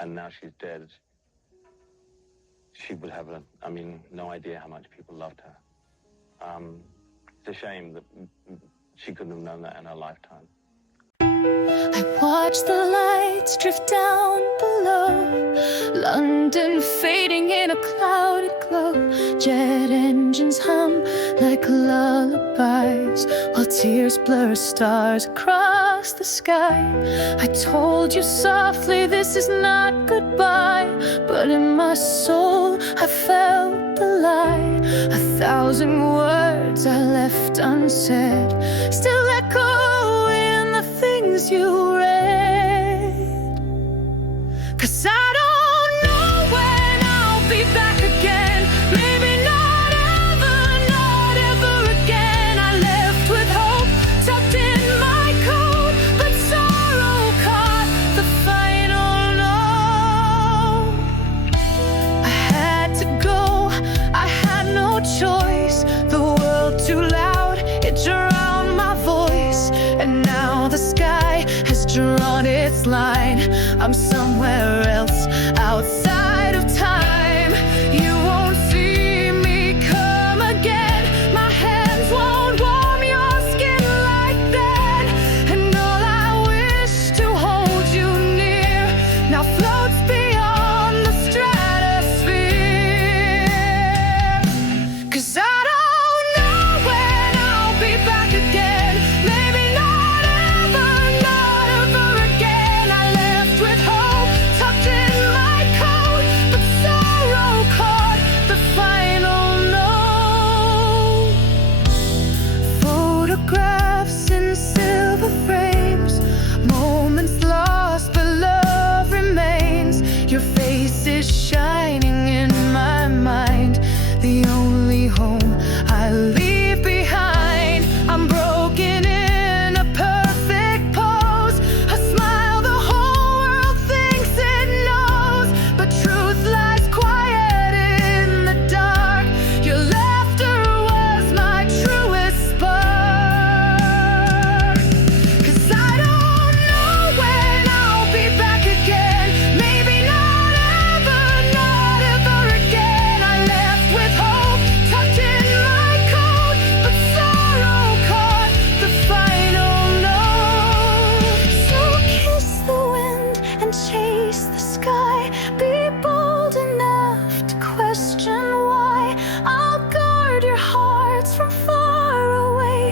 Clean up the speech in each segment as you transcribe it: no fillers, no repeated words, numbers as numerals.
and now she's dead, she would have, no idea how much people loved her. It's a shame that she couldn't have known that in her lifetime. I watch the lights drift down below, London fading in a clouded glow. Jet engines hum like lullabies, while tears blur stars across the sky. I told you softly this is not goodbye, but in my soul I felt the lie. 1,000 words I left unsaid still echo in the things you read. 'Cause I don't know when I'll be back again. Maybe not ever again. I left with hope tucked in my coat, but sorrow caught the final note. I had to go, I had no choice. The world too loud, it drowned my voice. And now the sky has drawn its line. I'm somewhere else, outside of time. You won't see me come again. My hands won't warm your skin like then. And all I wish to hold you near now floats beyond the stratosphere. 'Cause I don't know when I'll be back again. Maybe not ever again. I left with hope tucked in my coat, but sorrow caught the final note. Photographs in silver frames, moments lost but love remains. Your face is shining in my mind, the only home I leave behind. I'm broken in a perfect pose, a smile the whole world thinks it knows, but truth lies quiet in the dark. Your laughter was my truest spark. 'Cause I don't know when I'll be back again. Maybe not ever again. I left with hope tucked in my coat, but sorrow caught the final note. So kiss the wind and chase the sky. Be bold enough to question why. I'll guard your hearts from far away.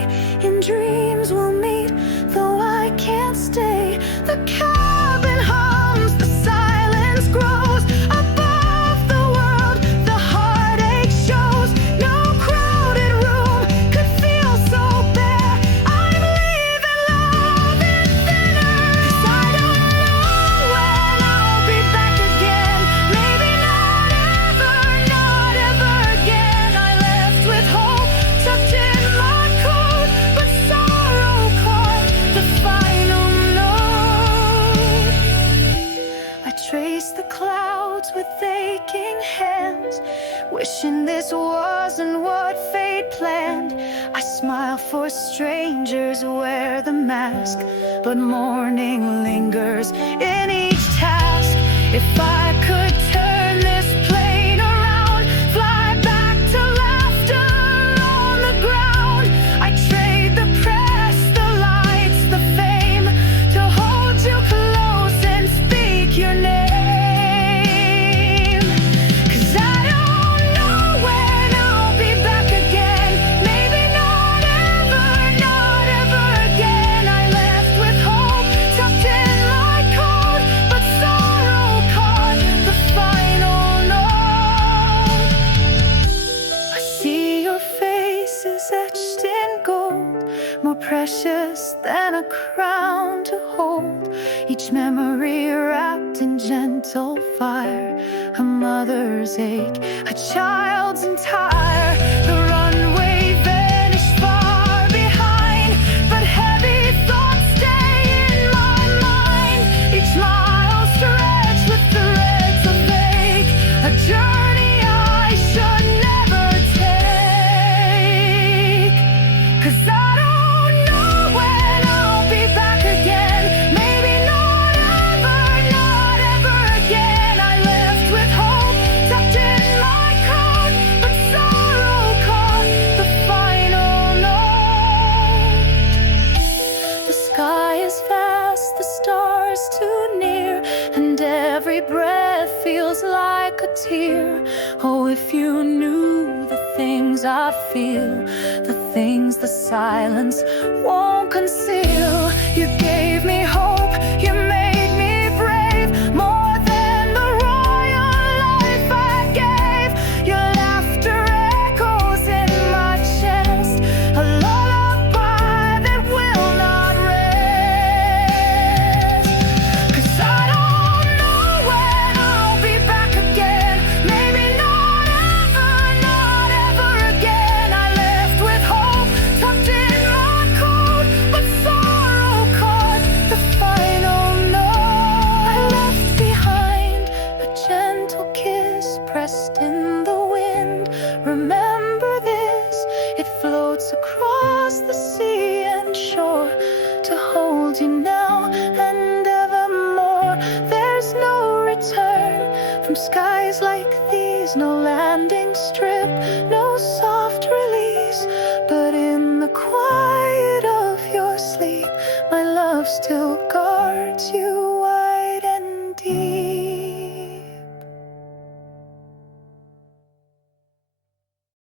In dreams we'll meet, though I can't stay. The cabin hums, the silence grows. Above the world, the heartache shows. No crowded room could feel so bare. I'm leaving love in thinner. 'Cause I don't know when I'll be back again. Maybe not ever again. I left with hope tucked in my coat, but sorrow caught the final note. I trace the clouds with aching hands, wishing this wasn't what fate planned. I smile for strangers, wear the mask, but mourning lingers in each task. If I could turn this plane around, fly back to laughter on the ground. I trade the press, the lights, the fame, to hold you close and speak your name. 'Cause I don't know when I'll be back again. Maybe not ever again. I left with hope tucked in my coat, but sorrow caught the final note. I see your face is etched in gold, more precious than a crown to hold. Each memory wrapped in gentle fire, a mother's ache, a child's entire. The runway vanished far behind, but heavy thoughts stay in my mind. Each mile stretched with threads of ache, a journey I should never take. 'Cause I don't know when I'll be back again. Maybe not ever again. every breath feels like a tear. Oh, if you knew the things I feel, the things the silence won't conceal. You gave me hope, you made me brave, more than the royal life I gave. Your laughter echoes in my chest, a lullaby that will not rest. 'Cause I don't know when I'll be back again. Maybe not ever again. I left with hope tucked in my coat, but sorrow caught the final note. I left behind a gentle kiss pressed in the wind. Remember this, it floats across the sea and shore to hold you now and evermore. There's no return from skies like these, no landing strip, no soft release. But in the quiet of your sleep, my love still guards you.